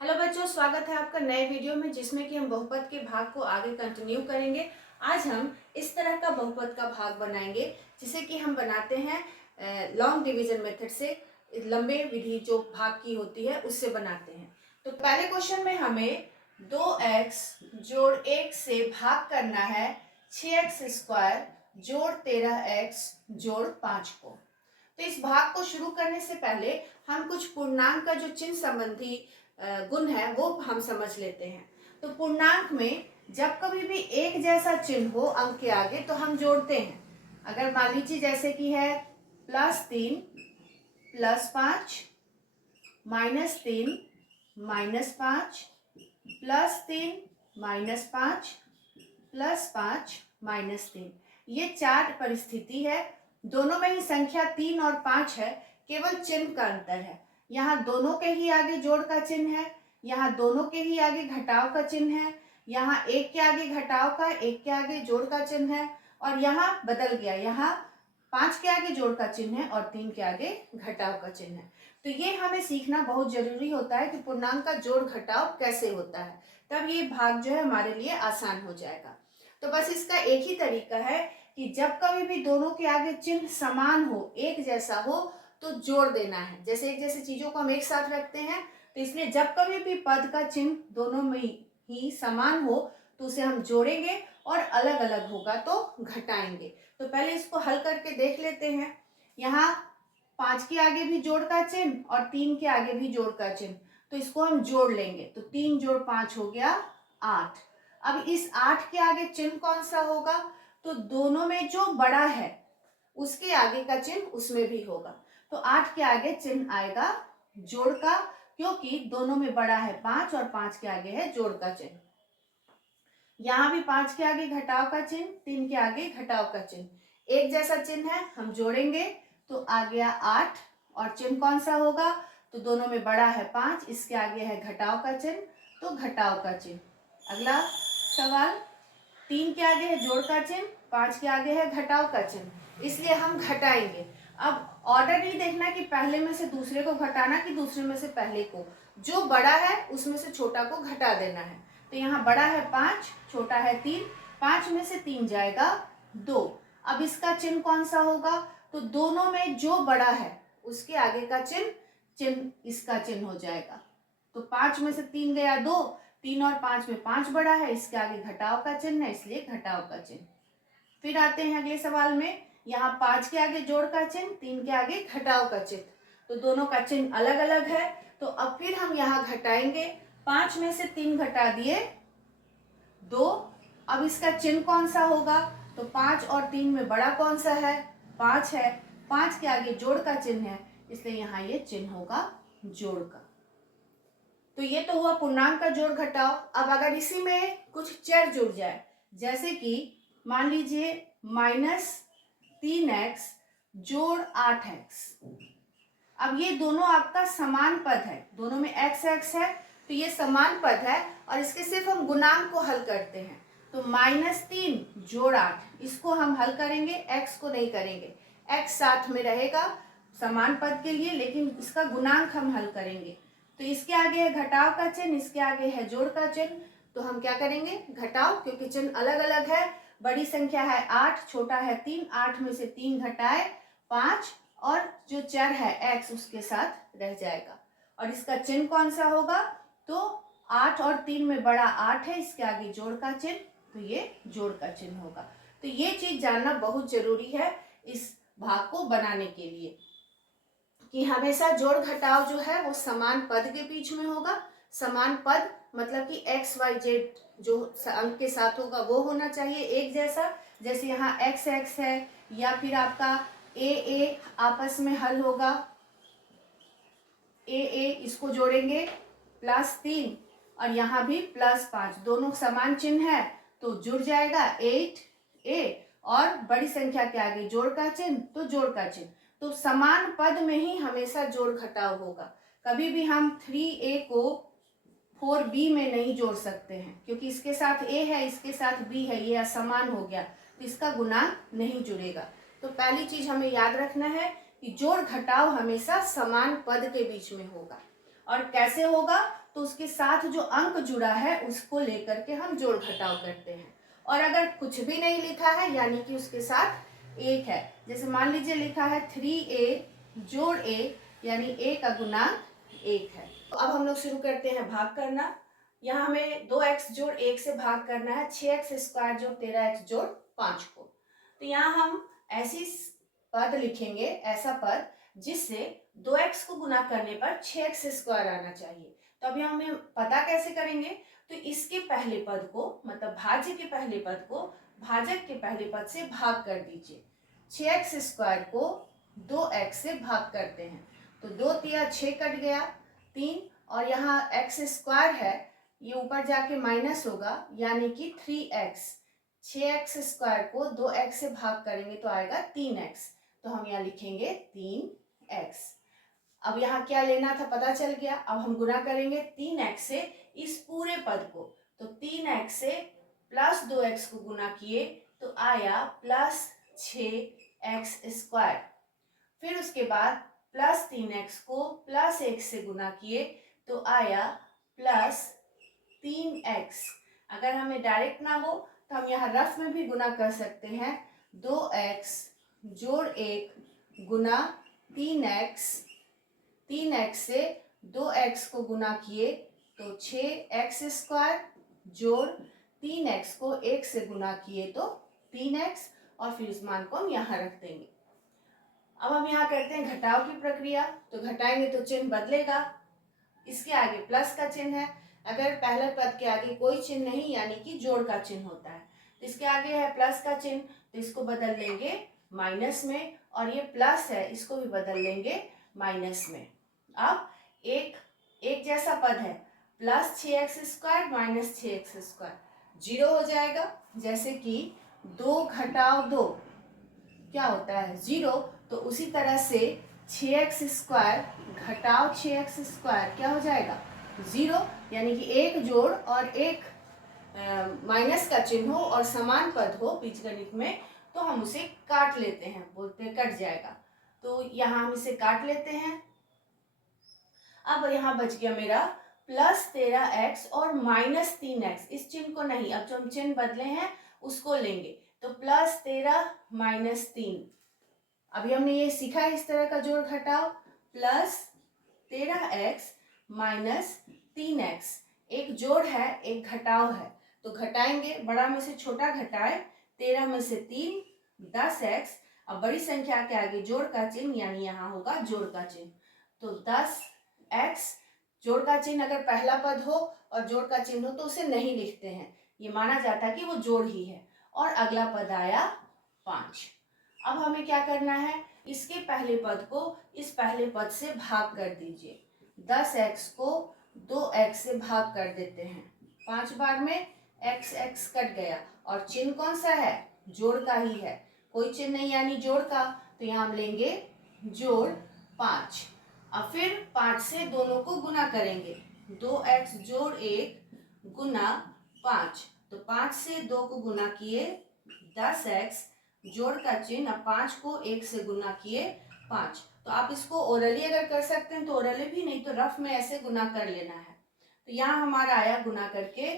Hello बच्चों, स्वागत है आपका नए वीडियो में जिसमें कि हम बहुपद के भाग को आगे कंटिन्यू करेंगे। आज हम इस तरह का बहुपद का भाग बनाएंगे जिसे कि हम बनाते हैं लॉन्ग डिवीजन मेथड से। लंबे विधि जो भाग की होती है उससे बनाते हैं। तो पहले क्वेश्चन में हमें 2x जोड़ 1 से भाग करना है 6x स्क्वायर जोड़ 13x जोड़ 5 को। तो इस भाग को शुरू करने से पहले हम कुछ पूर्णांक का जो चिन्ह संबंधी गुण है वो हम समझ लेते हैं। तो पूर्णांक में जब कभी भी एक जैसा चिन्ह हो अंक के आगे तो हम जोड़ते हैं। अगर मान लीजिए जैसे कि है +3 +5 -3 -5 +3 -5 +5 -3, ये चार परिस्थिति है। दोनों में ही संख्या 3 और 5 है, केवल चिन्ह का अंतर है। यहाँ दोनों के ही आगे जोड़ का चिन्ह है, यहाँ दोनों के ही आगे घटाव का चिन्ह है, यहाँ एक के आगे घटाव का, एक के आगे जोड़ का चिन्ह है, और यहाँ बदल गया, यहाँ 5 के आगे जोड़ का चिन्ह है और 3 के आगे घटाव का चिन्ह है। तो ये हमें सीखना बहुत जरूरी होता है कि पूर्णांक का जोड़ घटाव कैसे होता है, तब ये भाग जो है हमारे लिए आसान हो जाएगा। तो बस इसका एक ही तरीका है कि जब कभी भी दोनों के आगे चिन्ह समान हो, एक जैसा हो, तो जोड़ देना है। जैसे एक जैसे चीजों को हम एक साथ रखते हैं, तो इसलिए जब कभी भी पद का चिन्ह दोनों में ही समान हो तो उसे हम जोड़ेंगे, और अलग अलग होगा तो घटाएंगे। तो पहले इसको हल करके देख लेते हैं। यहाँ 5 के आगे भी जोड़ का चिन्ह और 3 के आगे भी जोड़ का चिन्ह, तो इसको हम जोड़ लेंगे। तो 3 जोड़ 5 हो गया 8। अब इस 8 के आगे चिन्ह कौन सा होगा? तो दोनों में जो बड़ा है उसके आगे का चिन्ह उसमें भी होगा। तो 8 के आगे चिन्ह आएगा जोड़ का, क्योंकि दोनों में बड़ा है 5 और 5 के आगे है जोड़ का चिन्ह। यहाँ भी 5 के आगे घटाव का चिन्ह, 3 के आगे घटाव का चिन्ह, एक जैसा चिन्ह है, हम जोड़ेंगे तो आ गया 8। और चिन्ह कौन सा होगा? तो दोनों में बड़ा है 5, इसके आगे है घटाव का चिन्ह, तो घटाव का चिन्ह। अगला सवाल, 3 के आगे है जोड़ का चिन्ह, 5 के आगे है घटाव का चिन्ह, इसलिए हम घटाएंगे। अब ऑर्डर नहीं देखना कि पहले में से दूसरे को घटाना कि दूसरे में से पहले को, जो बड़ा है उसमें से छोटा को घटा देना है। तो यहाँ बड़ा है 5, छोटा है 3, 5 में से 3 जाएगा 2। अब इसका चिन्ह कौन सा होगा? तो दोनों में जो बड़ा है उसके आगे का चिन्ह इसका चिन्ह हो जाएगा। तो 5 में से 3 गया 2, 3 और 5 में 5 बड़ा है, इसके आगे घटाव का चिन्ह है, इसलिए घटाव का चिन्ह। फिर आते हैं अगले सवाल में। यहाँ 5 के आगे जोड़ का चिन्ह, 3 के आगे घटाव का चिन्ह, तो दोनों का चिन्ह अलग अलग है। तो अब फिर हम यहाँ घटाएंगे। 5 में से 3 घटा दिए 2। अब इसका चिन्ह कौन सा होगा? तो 5 और 3 में बड़ा कौन सा है? 5 है। 5 के आगे जोड़ का चिन्ह है, इसलिए यहाँ ये चिन्ह होगा जोड़ का। तो ये तो हुआ पूर्णांक का जोड़ घटाव। अब अगर इसी में कुछ चर जुड़ जाए, जैसे कि मान लीजिए -3x जोड़ 8x। अब ये दोनों आपका समान पद है, दोनों में x x है, तो ये समान पद है और इसके सिर्फ हम गुणांक को हल करते हैं। तो -3 जोड़ 8, इसको हम हल करेंगे, x को नहीं करेंगे, x साथ में रहेगा समान पद के लिए, लेकिन इसका गुणांक हम हल करेंगे। तो इसके आगे है घटाव का चिन्ह, इसके आगे है जोड़ का चिन्ह, तो हम क्या करेंगे? घटाव, क्योंकि चिन्ह अलग अलग है। बड़ी संख्या है 8, छोटा है 3, 8 में से 3 घटाए 5, और जो चर है x उसके साथ रह जाएगा। और इसका चिन्ह कौन सा होगा? तो 8 और 3 में बड़ा 8 है, इसके आगे जोड़ का चिन्ह, तो ये जोड़ का चिन्ह होगा। तो ये चीज जानना बहुत जरूरी है इस भाग को बनाने के लिए, कि हमेशा जोड़ घटाव जो है वो समान पद के बीच में होगा। समान पद मतलब कि x y z जो अंक के साथ होगा वो होना चाहिए एक जैसा। जैसे यहाँ x x है, या फिर आपका a a आपस में हल होगा, a a इसको जोड़ेंगे +3, और यहाँ भी +5, दोनों समान चिन्ह है तो जुड़ जाएगा 8a, और बड़ी संख्या के आगे जोड़ का चिन्ह तो जोड़ का चिन्ह। तो समान पद में ही हमेशा जोड़ घटाव होगा। कभी भी हम 3a को 4b में नहीं जोड़ सकते हैं, क्योंकि इसके साथ a है, इसके साथ b है, ये असमान हो गया, तो इसका गुणांक नहीं जुड़ेगा। तो पहली चीज हमें याद रखना है कि जोड़ घटाव हमेशा समान पद के बीच में होगा। और कैसे होगा? तो उसके साथ जो अंक जुड़ा है उसको लेकर के हम जोड़ घटाव करते हैं। और अगर कुछ भी नहीं लिखा है यानी कि उसके साथ एक है, जैसे मान लीजिए लिखा है 3a जोड़ a यानी a का गुणांक 1 है। तो अब हम लोग शुरू करते हैं भाग करना। यहाँ हमें 2x जोड़ 1 से भाग करना है 6x स्क्वायर जोड़ 13x जोड़ 5 को। तो यहाँ हम ऐसी पद लिखेंगे, ऐसा पद जिससे 2x को गुना करने पर 6x स्क्वायर आना चाहिए। तो अभी हमें पता कैसे करेंगे, तो इसके पहले पद को मतलब भाज्य के पहले पद को भाजक के पहले पद से भाग कर दीजिए। 6x स्क्वायर को 2x से भाग करते हैं तो 2 तिया 6 कट गया 3, और यहाँ x स्क्वायर है ये ऊपर जाके माइनस होगा यानी कि 3x। 6x स्क्वायर को 2x से भाग करेंगे तो आएगा 3x, तो हम यहाँ लिखेंगे 3x। अब यहाँ क्या लेना था पता चल गया। अब हम गुना करेंगे 3x से इस पूरे पद को, तो 3x से प्लस 2x को गुना किए तो आया प्लस 6x स्क्वायर। फिर उसके बाद प्लस 3x को प्लस 1 से गुना किए तो आया प्लस 3x। अगर हमें डायरेक्ट ना हो तो हम यहाँ रफ में भी गुना कर सकते हैं। 2x जोड़ 1 गुना 3x, 3x से 2x को गुना किए तो 6x स्क्वायर जोड़ 3x को 1 से गुना किए तो 3x, और फिर इस मान को हम यहाँ रख देंगे। अब हम यहाँ करते हैं घटाव की प्रक्रिया, तो घटाएंगे तो चिन्ह बदलेगा। इसके आगे प्लस का चिन्ह है, अगर पहले पद के आगे कोई चिन्ह नहीं यानी कि जोड़ का चिन्ह होता है, तो इसके आगे है प्लस का चिन्ह तो इसको बदल लेंगे माइनस में, और ये प्लस है इसको भी बदल लेंगे माइनस में। अब एक जैसा पद है, plus 6x square minus 6x square 0 हो जाएगा, जैसे कि 2 घटाव 2 क्या होता है 0, तो उसी तरह से 6x स्क्वायर घटाव 6x स्क्वायर क्या हो जाएगा 0, यानी कि एक जोड़ और एक माइनस का चिन्ह हो और समान पद हो बीजगणित में तो हम उसे काट लेते हैं, बोलते हैं कट जाएगा। तो यहाँ हम इसे काट लेते हैं। अब यहाँ बच गया मेरा प्लस 13x और माइनस 3x, इस चिन्ह को नहीं, अब जो हम चिन्ह बदले हैं उसको लेंगे, तो प्लस 13 माइनस 3। अभी हमने ये सीखा है इस तरह का जोड़ घटाव, प्लस 13x माइनस 3x, एक जोड़ है एक घटाव है, तो घटाएंगे, बड़ा में से छोटा घटाए, 13 में से 3 10x, अब बड़ी संख्या के आगे जोड़ का चिन्ह यानी यहाँ होगा जोड़ का चिन्ह, तो 10x। जोड़ का चिन्ह अगर पहला पद हो और जोड़ का चिन्ह हो तो उसे नहीं लिखते हैं, ये माना जाता है कि वो जोड़ ही है। और अगला पद आया 5। अब हमें क्या करना है, इसके पहले पद को इस पहले पद से भाग कर दीजिए। 10x को 2x से भाग कर देते हैं, 5 बार में x कट गया, और चिन्ह कौन सा है जोड़ का ही है, कोई चिन्ह नहीं यानी जोड़ का, तो यहाँ हम लेंगे जोड़ 5। अब फिर 5 से दोनों को गुना करेंगे, 2x जोड़ 1 गुना 5, तो 5 से 2 को गुना किए 10x जोड़ का चिन्ह, अब 5 को 1 से गुना किए 5। तो आप इसको ओरली अगर कर सकते हैं तो ओरली भी, नहीं तो रफ में ऐसे गुना कर लेना है। तो यहाँ हमारा आया गुना करके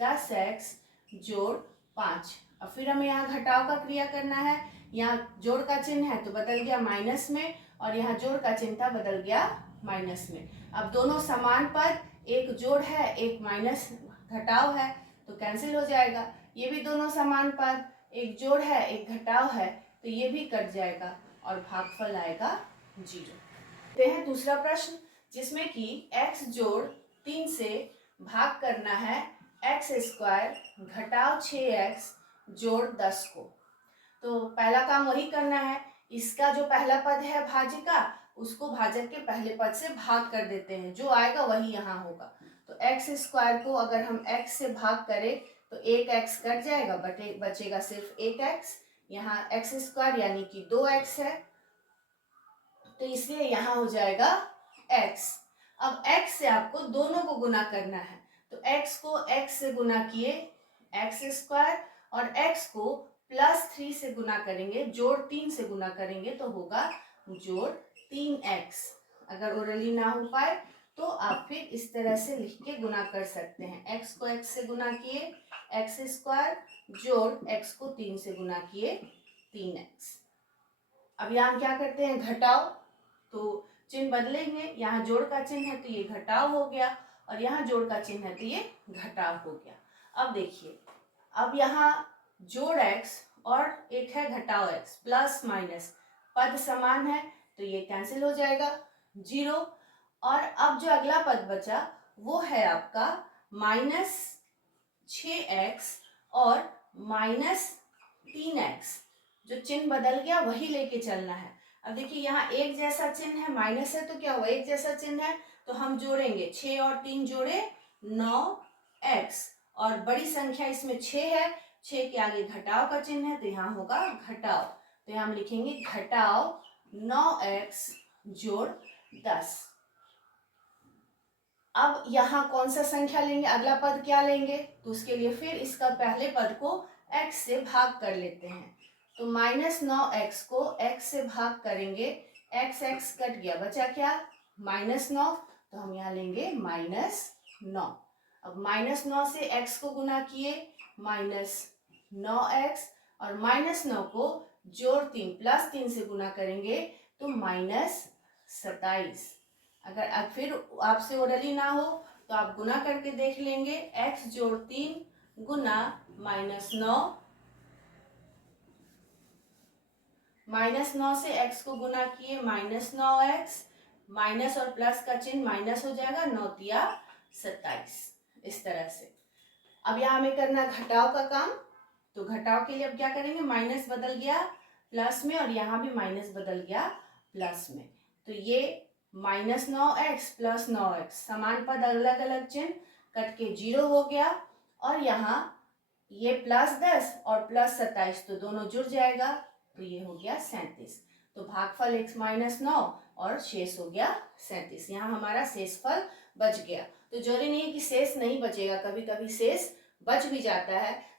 10x जोड़ 5। अब फिर हमें यहाँ घटाव का क्रिया करना है, यहाँ जोड़ का चिन्ह है तो बदल गया माइनस में, और यहाँ जोड़ का चिन्ह था बदल गया माइनस में। अब दोनों समान पद, एक जोड़ है एक माइनस घटाव है तो कैंसिल हो जाएगा, ये भी दोनों समान पद, एक जोड़ है एक घटाव है तो ये भी कट जाएगा और भागफल आएगा 0। देखते हैं दूसरा प्रश्न, जिसमें कि x जोड़ 3 से भाग करना है x स्क्वायर घटाव 6x जोड़ 10 को। तो पहला काम वही करना है, इसका जो पहला पद है भाज्य का उसको भाजक के पहले पद से भाग कर देते हैं, जो आएगा वही यहाँ होगा। तो x स्क्वायर को अगर हम x से भाग करें तो 1x कट जाएगा, बचेगा सिर्फ 1x, यहाँ x स्क्वायर यानी कि 2x है तो इसलिए यहाँ हो जाएगा x। अब x से आपको दोनों को गुना करना है, तो x को x से गुना किए x स्क्वायर, और x को प्लस 3 से गुना करेंगे, जोड़ 3 से गुना करेंगे तो होगा जोड़ 3x। अगर ओरली ना हो पाए तो आप फिर इस तरह से लिख के गुना कर सकते हैं। x को x से गुना किए x स्क्वायर जोड़ x को 3 से गुना किए 3x। अब यहाँ क्या करते हैं, घटाओ, तो चिन्ह बदलेंगे। यहाँ जोड़ का चिन्ह है तो ये घटाव हो गया, और यहाँ जोड़ का चिन्ह है तो ये घटाव हो गया। अब देखिए, अब यहाँ जोड़ x और एक है घटाव x, प्लस माइनस पद समान है तो ये कैंसिल हो जाएगा 0। और अब जो अगला पद बचा वो है आपका -6x और -3x। जो चिन्ह बदल गया वही लेके चलना है। अब देखिए यहाँ एक जैसा चिन्ह है, माइनस है तो क्या हुआ, एक जैसा चिन्ह है तो हम जोड़ेंगे 6 और 3 जोड़े 9x, और बड़ी संख्या इसमें 6 है, 6 के आगे घटाव का चिन्ह है तो यहाँ होगा घटाव, तो यहाँ हम लिखेंगे घटाव 9x जोड़ 10। अब यहाँ कौन सा संख्या लेंगे, अगला पद क्या लेंगे, तो उसके लिए फिर इसका पहले पद को x से भाग कर लेते हैं। तो -9x को x से भाग करेंगे, x कट गया, बचा क्या -9, तो हम यहाँ लेंगे -9। अब -9 से x को गुना किए -9x, और -9 को जोड़ 3 प्लस 3 से गुना करेंगे तो -27। अगर अब फिर आपसे ओरली ना हो तो आप गुना करके देख लेंगे, x जोड़ 3 गुना -9 से x को गुना किए -9x, माइनस और प्लस का चिन्ह माइनस हो जाएगा, 9 तिया 27, इस तरह से। अब यहाँ हमें करना घटाव का काम, तो घटाव के लिए अब क्या करेंगे, माइनस बदल गया प्लस में और यहाँ भी माइनस बदल गया प्लस में, तो ये -9x प्लस 9x, समान पद अलग अलग चिन्ह कट के 0 हो गया, और यहाँ ये +10 और +27 तो दोनों जुड़ जाएगा, तो ये हो गया 37। तो भागफल x -9 और शेष हो गया 37। यहाँ हमारा शेषफल बच गया। तो जरूरी नहीं है कि शेष नहीं बचेगा, कभी कभी शेष बच भी जाता है।